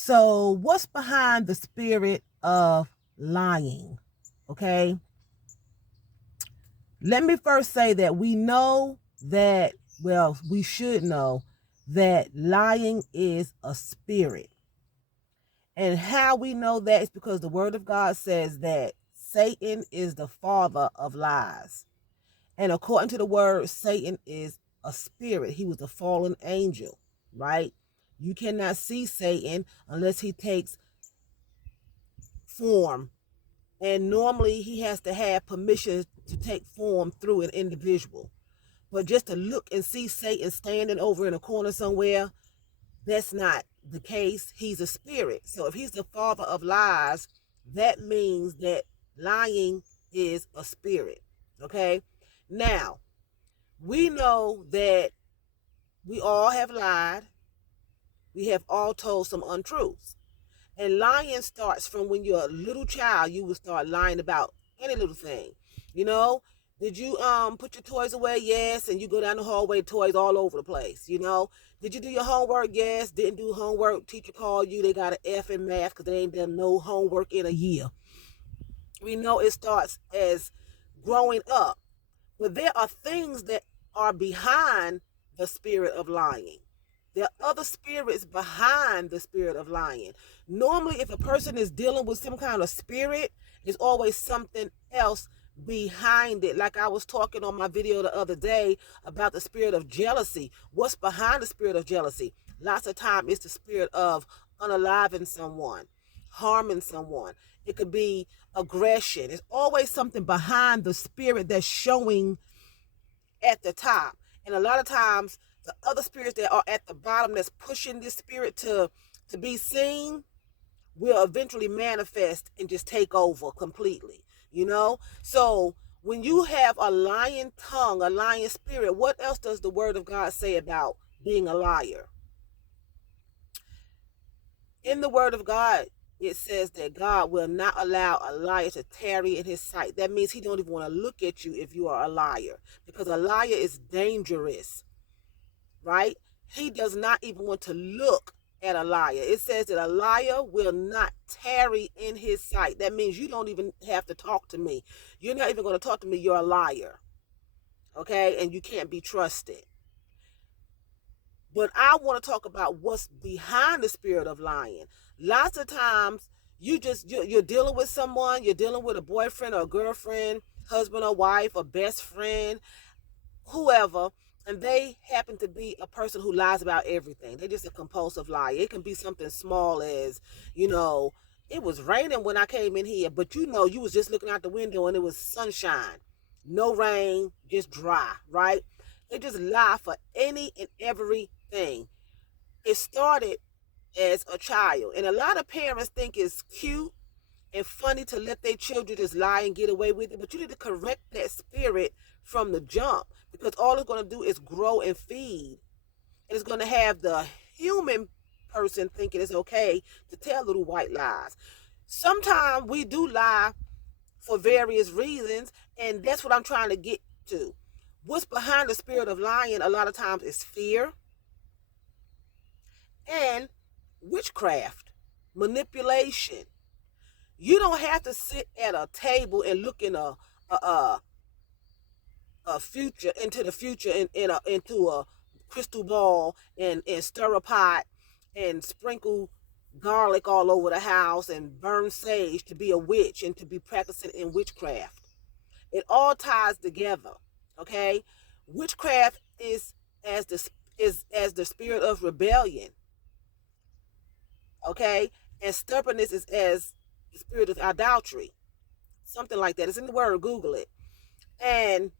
So what's behind the spirit of lying? Okay. Let me first say that we know that, well, we should know that lying is a spirit. And how we know that is because the word of God says that Satan is the father of lies. And according to the word, Satan is a spirit. He was a fallen angel, right? You cannot see Satan unless he takes form. And normally he has to have permission to take form through an individual. But just to look and see Satan standing over in a corner somewhere, that's not the case. He's a spirit. So if he's the father of lies, that means that lying is a spirit. Okay? Now, we know that we all have lied. We have all told some untruths. And lying starts from when you're a little child. You will start lying about any little thing. You know, did you put your toys away? Yes. And you go down the hallway, toys all over the place. You know, did you do your homework? Yes. Didn't do homework. Teacher called you. They got an F in math because they ain't done no homework in a year. We know it starts as growing up. But there are things that are behind the spirit of lying. There are other spirits behind the spirit of lying. Normally, if a person is dealing with some kind of spirit, there's always something else behind it. Like I was talking on my video the other day about the spirit of jealousy. What's behind the spirit of jealousy? Lots of time it's the spirit of unaliving someone, harming someone. It could be aggression. There's always something behind the spirit that's showing at the top. And a lot of times the other spirits that are at the bottom that's pushing this spirit to be seen will eventually manifest and just take over completely. You know? So when you have a lying tongue, a lying spirit, what else does the word of God say about being a liar? In the word of God, it says that God will not allow a liar to tarry in his sight. That means he don't even want to look at you if you are a liar, because a liar is dangerous, right? He does not even want to look at a liar. It says that a liar will not tarry in his sight. That means you don't even have to talk to me. You're not even going to talk to me. You're a liar, okay? And you can't be trusted. But I want to talk about what's behind the spirit of lying. Lots of times you're dealing with someone, you're dealing with a boyfriend or a girlfriend, husband or wife, or best friend, whoever, and they happen to be a person who lies about everything. They're just a compulsive liar. It can be something small as, you know, it was raining when I came in here, but you know you was just looking out the window and it was sunshine. No rain, just dry, right? They just lie for any and everything. It started as a child. And a lot of parents think it's cute and funny to let their children just lie and get away with it. But you need to correct that spirit from the jump, because all it's going to do is grow and feed. And it's going to have the human person thinking it's okay to tell little white lies. Sometimes we do lie for various reasons, and that's what I'm trying to get to. What's behind the spirit of lying a lot of times is fear and witchcraft, manipulation. You don't have to sit at a table and look in a future, into the future, into a crystal ball, and stir a pot and sprinkle garlic all over the house and burn sage to be a witch and to be practicing in witchcraft. It all ties together. Okay, witchcraft is as the spirit of rebellion. Okay, and stubbornness is as the spirit of idolatry. Something like that. It's in the word. Google it. And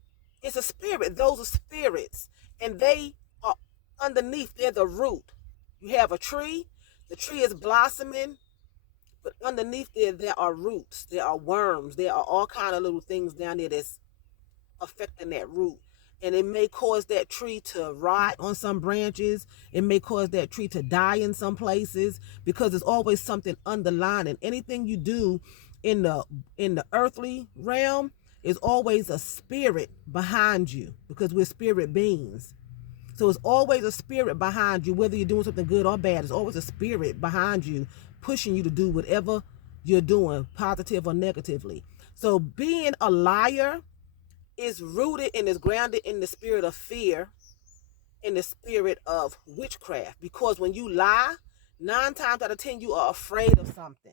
it's a spirit. Those are spirits, and they are underneath. They're the root. You have a tree. The tree is blossoming, but underneath there are roots. There are worms. There are all kind of little things down there that's affecting that root. And it may cause that tree to rot on some branches. It may cause that tree to die in some places, because there's always something underlying. Anything you do in the earthly realm is always a spirit behind you, because we're spirit beings. So it's always a spirit behind you, whether you're doing something good or bad. There's always a spirit behind you pushing you to do whatever you're doing, positive or negatively. So being a liar is rooted and is grounded in the spirit of fear, in the spirit of witchcraft. Because when you lie, 9 times out of 10, you are afraid of something.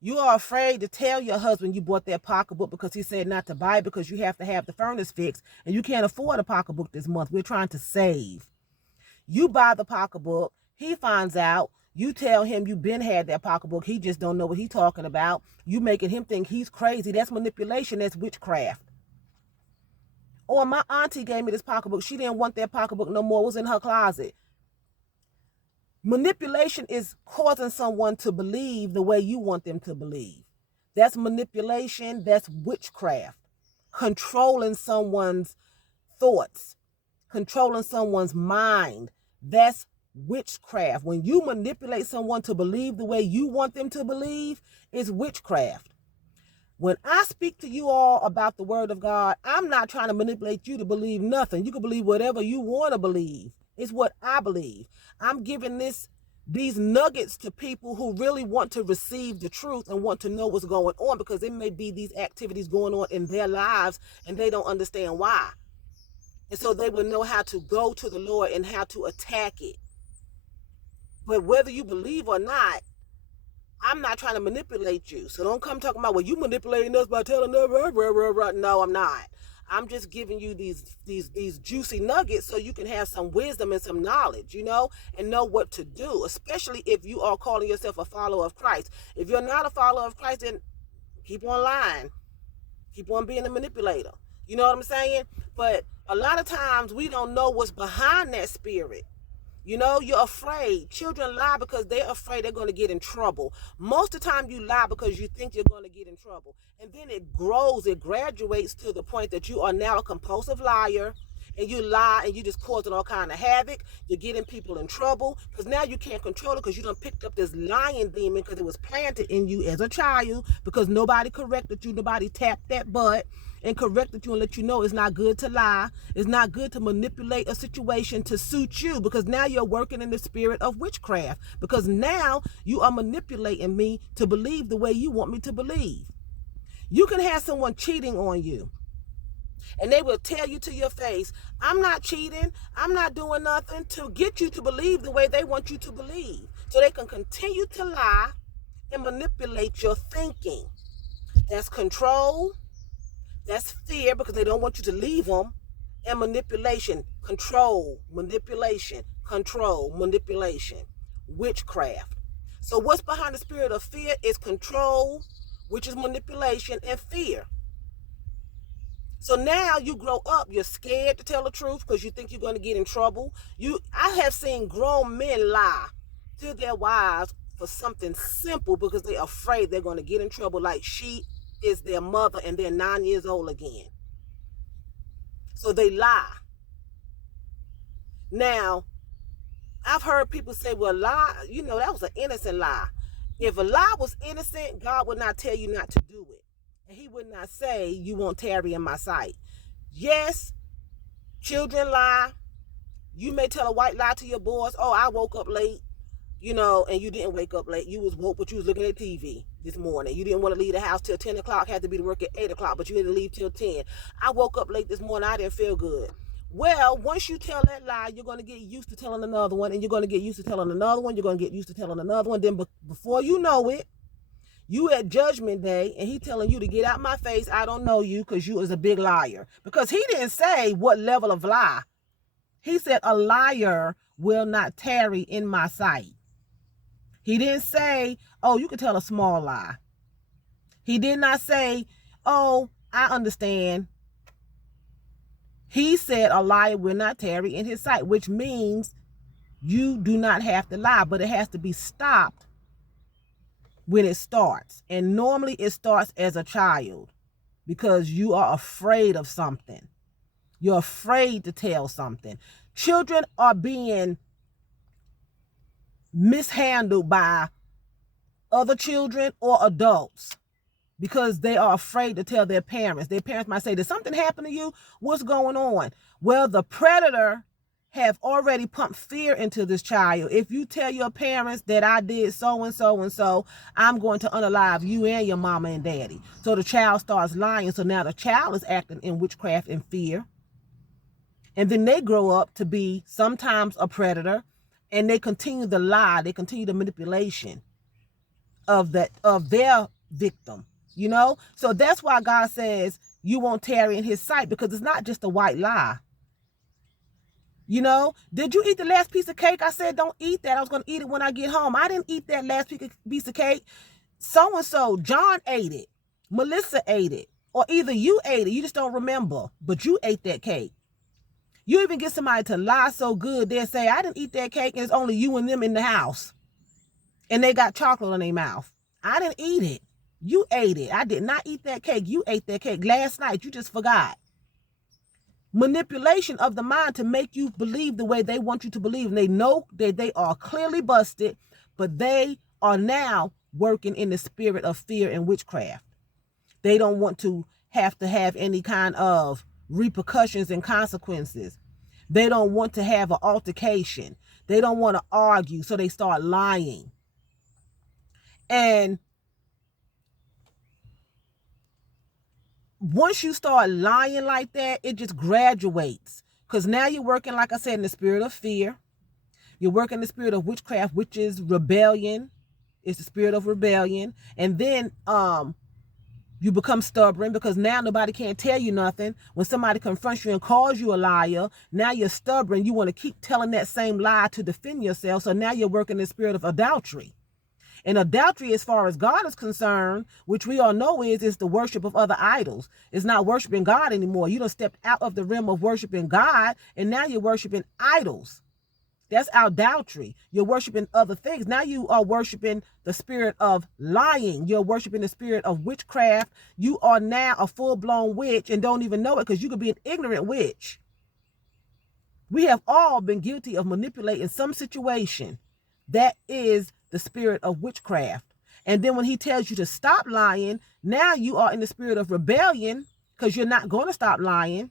You are afraid to tell your husband you bought that pocketbook because he said not to buy it because you have to have the furnace fixed and you can't afford a pocketbook this month. We're trying to save. You buy the pocketbook. He finds out. You tell him you've been had that pocketbook. He just don't know what he's talking about. You making him think he's crazy. That's manipulation. That's witchcraft. Or my auntie gave me this pocketbook. She didn't want that pocketbook no more. It was in her closet. Manipulation is causing someone to believe the way you want them to believe. That's manipulation. That's witchcraft. Controlling someone's thoughts, controlling someone's mind. That's witchcraft. When you manipulate someone to believe the way you want them to believe, it's witchcraft. When I speak to you all about the word of God, I'm not trying to manipulate you to believe nothing. You can believe whatever you want to believe. It's what I believe. I'm giving these nuggets to people who really want to receive the truth and want to know what's going on, because it may be these activities going on in their lives and they don't understand why. And so they will know how to go to the Lord and how to attack it. But whether you believe or not, I'm not trying to manipulate you. So don't come talking about, well, you manipulating us by telling us, no, I'm not. I'm just giving you these juicy nuggets so you can have some wisdom and some knowledge, and know what to do, especially if you are calling yourself a follower of Christ. If you're not a follower of Christ, then keep on lying. Keep on being a manipulator. You know what I'm saying? But a lot of times we don't know what's behind that spirit. You're afraid. Children lie because they're afraid they're going to get in trouble. Most of the time you lie because you think you're going to get in trouble. And then it grows, it graduates to the point that you are now a compulsive liar, and you lie and you just causing all kind of havoc. You're getting people in trouble because now you can't control it because you done picked up this lying demon because it was planted in you as a child because nobody corrected you. Nobody tapped that butt and corrected you and let you know it's not good to lie. It's not good to manipulate a situation to suit you, because now you're working in the spirit of witchcraft, because now you are manipulating me to believe the way you want me to believe. You can have someone cheating on you and they will tell you to your face, I'm not cheating, I'm not doing nothing, to get you to believe the way they want you to believe, so they can continue to lie and manipulate your thinking. That's control. That's fear, because they don't want you to leave them. And manipulation, control, manipulation, control, manipulation, witchcraft. So what's behind the spirit of fear is control, which is manipulation, and fear. So now you grow up, you're scared to tell the truth because you think you're going to get in trouble. I have seen grown men lie to their wives for something simple because they're afraid they're going to get in trouble, like she is their mother and they're 9 years old again. So they lie. Now, I've heard people say, well, lie, that was an innocent lie. If a lie was innocent, God would not tell you not to do it. And he would not say, you won't tarry in my sight. Yes, children lie. You may tell a white lie to your boys. Oh, I woke up late, and you didn't wake up late. You was woke, but you was looking at TV this morning. You didn't want to leave the house till 10 o'clock, had to be to work at 8 o'clock, but you had to leave till 10. I woke up late this morning, I didn't feel good. Well, once you tell that lie, you're going to get used to telling another one, and you're going to get used to telling another one, you're going to get used to telling another one. Then before you know it, you at judgment day, and he telling you to get out my face, I don't know you, because you is a big liar. Because he didn't say what level of lie. He said a liar will not tarry in my sight. He didn't say, oh, you can tell a small lie. He did not say, oh, I understand. He said a liar will not tarry in his sight, which means you do not have to lie, but it has to be stopped when it starts. And normally it starts as a child because you are afraid of something. You're afraid to tell something. Children are being mishandled by other children or adults because they are afraid to tell their parents. Their parents might say, did something happen to you? What's going on? Well, the predator have already pumped fear into this child. If you tell your parents that I did so and so and so, I'm going to unalive you and your mama and daddy. So the child starts lying. So now the child is acting in witchcraft and fear. And then they grow up to be sometimes a predator, and they continue the lie. They continue the manipulation of their victim, you know? So that's why God says you won't tarry in his sight, because it's not just a white lie. You know, did you eat the last piece of cake? I said, don't eat that. I was going to eat it when I get home. I didn't eat that last piece of cake. So-and-so, John ate it. Melissa ate it. Or either you ate it. You just don't remember. But you ate that cake. You even get somebody to lie so good, they'll say, I didn't eat that cake, and it's only you and them in the house. And they got chocolate in their mouth. I didn't eat it. You ate it. I did not eat that cake. You ate that cake last night. You just forgot. Manipulation of the mind to make you believe the way they want you to believe. And they know that they are clearly busted, but they are now working in the spirit of fear and witchcraft. They don't want to have any kind of repercussions and consequences. They don't want to have an altercation. They don't want to argue, so they start lying. And once you start lying like that, it just graduates. Because now you're working, like I said, in the spirit of fear. You're working in the spirit of witchcraft, which is rebellion. It's the spirit of rebellion. And then you become stubborn, because now nobody can't tell you nothing. When somebody confronts you and calls you a liar, now you're stubborn. You want to keep telling that same lie to defend yourself. So now you're working in the spirit of adultery. And adultery, as far as God is concerned, which we all know is the worship of other idols. It's not worshiping God anymore. You done stepped out of the realm of worshiping God, and now you're worshiping idols. That's adultery. You're worshiping other things. Now you are worshiping the spirit of lying. You're worshiping the spirit of witchcraft. You are now a full-blown witch and don't even know it, because you could be an ignorant witch. We have all been guilty of manipulating some situation. That is the spirit of witchcraft. And then when he tells you to stop lying, now you are in the spirit of rebellion, because you're not going to stop lying.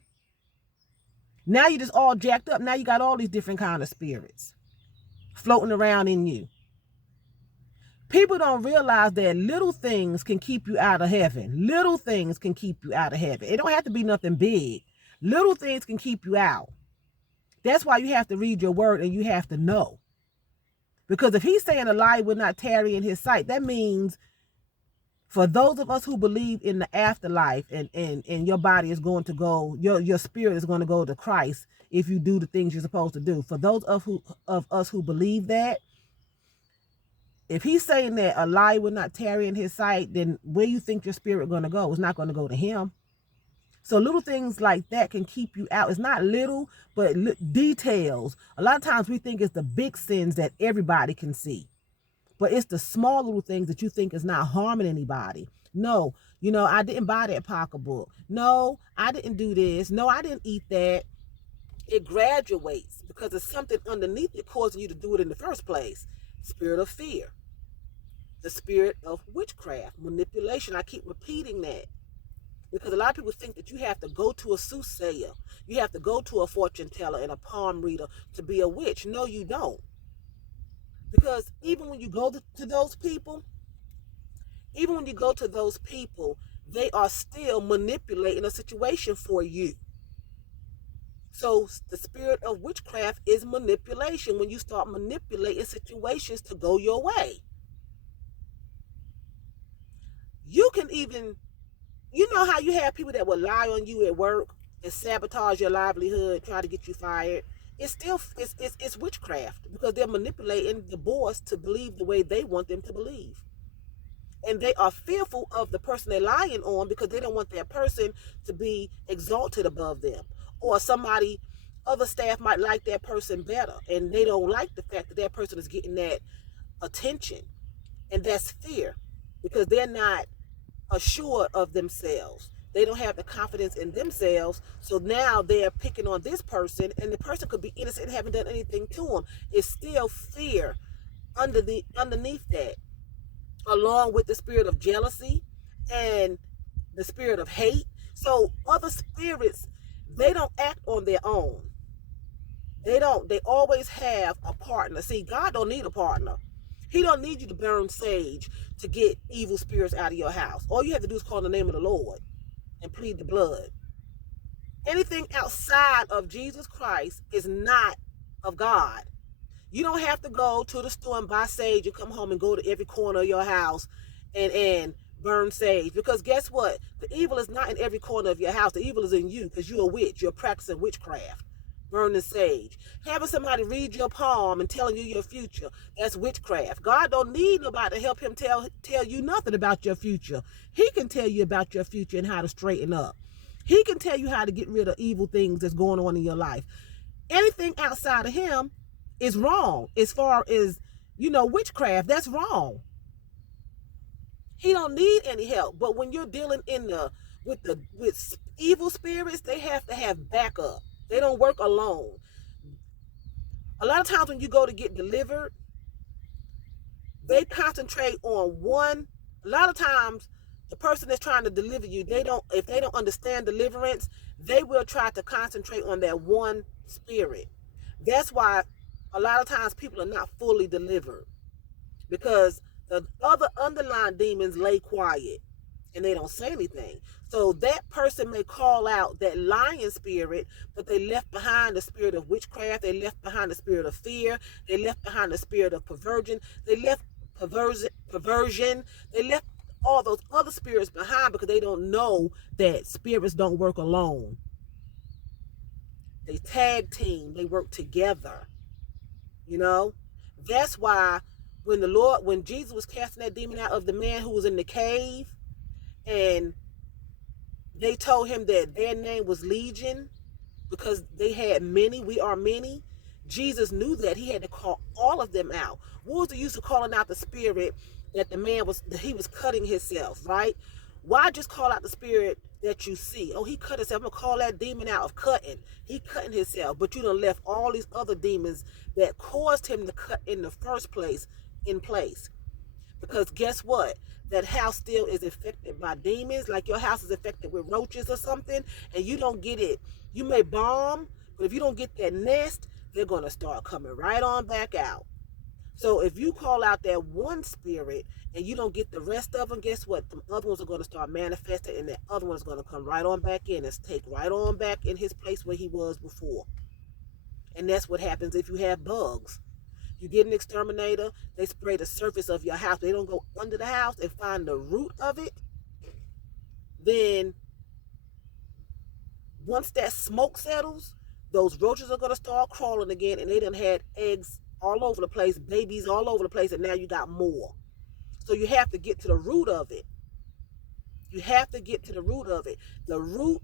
Now you're just all jacked up. Now you got all these different kind of spirits floating around in you. People don't realize that little things can keep you out of heaven. Little things can keep you out of heaven. It don't have to be nothing big. Little things can keep you out. That's why you have to read your word, and you have to know. Because if he's saying a lie will not tarry in his sight, that means for those of us who believe in the afterlife, and your body is going to go, your spirit is going to go to Christ if you do the things you're supposed to do. For those of us who believe that, if he's saying that a lie will not tarry in his sight, then where you think your spirit going to go? It's not going to go to him. So little things like that can keep you out. It's not little, but details. A lot of times we think it's the big sins that everybody can see. But it's the small little things that you think is not harming anybody. No, I didn't buy that pocketbook. No, I didn't do this. No, I didn't eat that. It graduates because it's something underneath it causing you to do it in the first place. Spirit of fear. The spirit of witchcraft, manipulation. I keep repeating that. Because a lot of people think that you have to go to a soothsayer. You have to go to a fortune teller and a palm reader to be a witch. No, you don't. Because even when you go to those people, they are still manipulating a situation for you. So the spirit of witchcraft is manipulation, when you start manipulating situations to go your way. You can even... You know how you have people that will lie on you at work and sabotage your livelihood, try to get you fired? It's still it's witchcraft, because they're manipulating the boss to believe the way they want them to believe. And they are fearful of the person they're lying on, because they don't want that person to be exalted above them. Or other staff might like that person better, and they don't like the fact that that person is getting that attention. And that's fear, because they're not assured of themselves. They don't have the confidence in themselves. So now they're picking on this person, and the person could be innocent and haven't done anything to them. It's still fear underneath that, along with the spirit of jealousy and the spirit of hate. So other spirits, they don't act on their own. They always have a partner. See, God don't need a partner. He don't need you to burn sage to get evil spirits out of your house. All you have to do is call the name of the Lord and plead the blood. Anything outside of Jesus Christ is not of God. You don't have to go to the store and buy sage and come home and go to every corner of your house and burn sage. Because guess what? The evil is not in every corner of your house. The evil is in you because you're a witch. You're practicing witchcraft. Burning sage. Having somebody read your palm and telling you your future, that's witchcraft. God don't need nobody to help him tell you nothing about your future. He can tell you about your future and how to straighten up. He can tell you how to get rid of evil things that's going on in your life. Anything outside of him is wrong as far as, witchcraft. That's wrong. He don't need any help. But when you're dealing with evil spirits, they have to have backup. They don't work alone. A lot of times when you go to get delivered, they concentrate on one. A lot of times the person that's trying to deliver you, if they don't understand deliverance, they will try to concentrate on that one spirit. That's why a lot of times people are not fully delivered, because the other underlying demons lay quiet and they don't say anything. So that person may call out that lying spirit, but they left behind the spirit of witchcraft. They left behind the spirit of fear. They left behind the spirit of perversion. They left perversion. They left all those other spirits behind because they don't know that spirits don't work alone. They tag team. They work together. That's why when Jesus was casting that demon out of the man who was in the cave, and they told him that their name was Legion because they had many. We are many. Jesus knew that he had to call all of them out. What was the use of calling out the spirit that he was cutting himself, right? Why just call out the spirit that you see? Oh, he cut himself. I'm going to call that demon out of cutting. He cutting himself. But you done left all these other demons that caused him to cut in the first place in place. Because guess what? That house still is affected by demons, like your house is affected with roaches or something, and you don't get it. You may bomb, but if you don't get that nest, they're going to start coming right on back out. So if you call out that one spirit and you don't get the rest of them, guess what? The other ones are going to start manifesting, and that other one's going to come right on back in and take right on back in his place where he was before. And that's what happens if you have bugs. You get an exterminator, they spray the surface of your house. They don't go under the house and find the root of it. Then once that smoke settles, those roaches are going to start crawling again, and they done had eggs all over the place, babies all over the place, and now you got more. So you have to get to the root of it. You have to get to the root of it. The root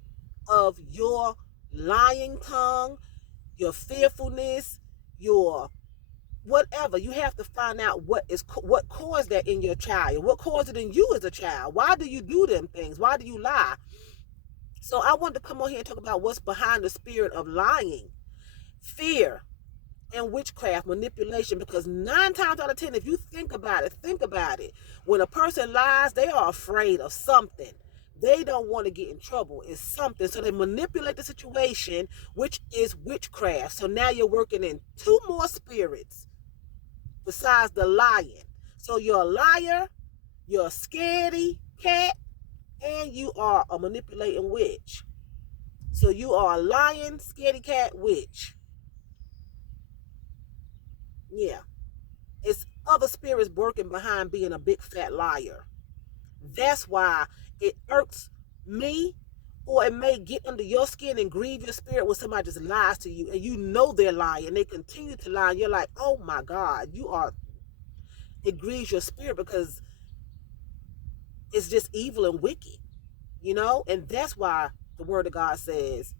of your lying tongue, your fearfulness, your whatever. You have to find out what caused that in your child. What caused it in you as a child? Why do you do them things? Why do you lie? So I wanted to come on here and talk about what's behind the spirit of lying, fear, and witchcraft, manipulation. Because 9 times out of 10, if you think about it. When a person lies, they are afraid of something. They don't want to get in trouble. It's something. So they manipulate the situation, which is witchcraft. So now you're working in 2 more spirits besides the lying. So you're a liar, you're a scaredy cat, and you are a manipulating witch. So you are a lying, scaredy cat witch. Yeah. It's other spirits working behind being a big fat liar. That's why it irks me, or it may get under your skin and grieve your spirit when somebody just lies to you and you know they're lying and they continue to lie, and you're like, oh my God, it grieves your spirit because it's just evil and wicked, and that's why the word of God says,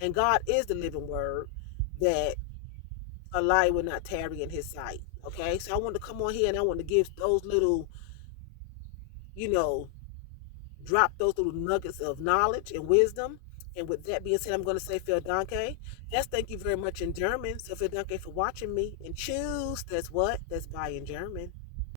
and God is the living word, that a liar will not tarry in his sight. Okay, so I want to come on here and I want to give those little, drop those little nuggets of knowledge and wisdom. And with that being said, I'm going to say vielen Dank. That's thank you very much in German. So vielen Dank for watching me. And choose, that's what? That's bye in German.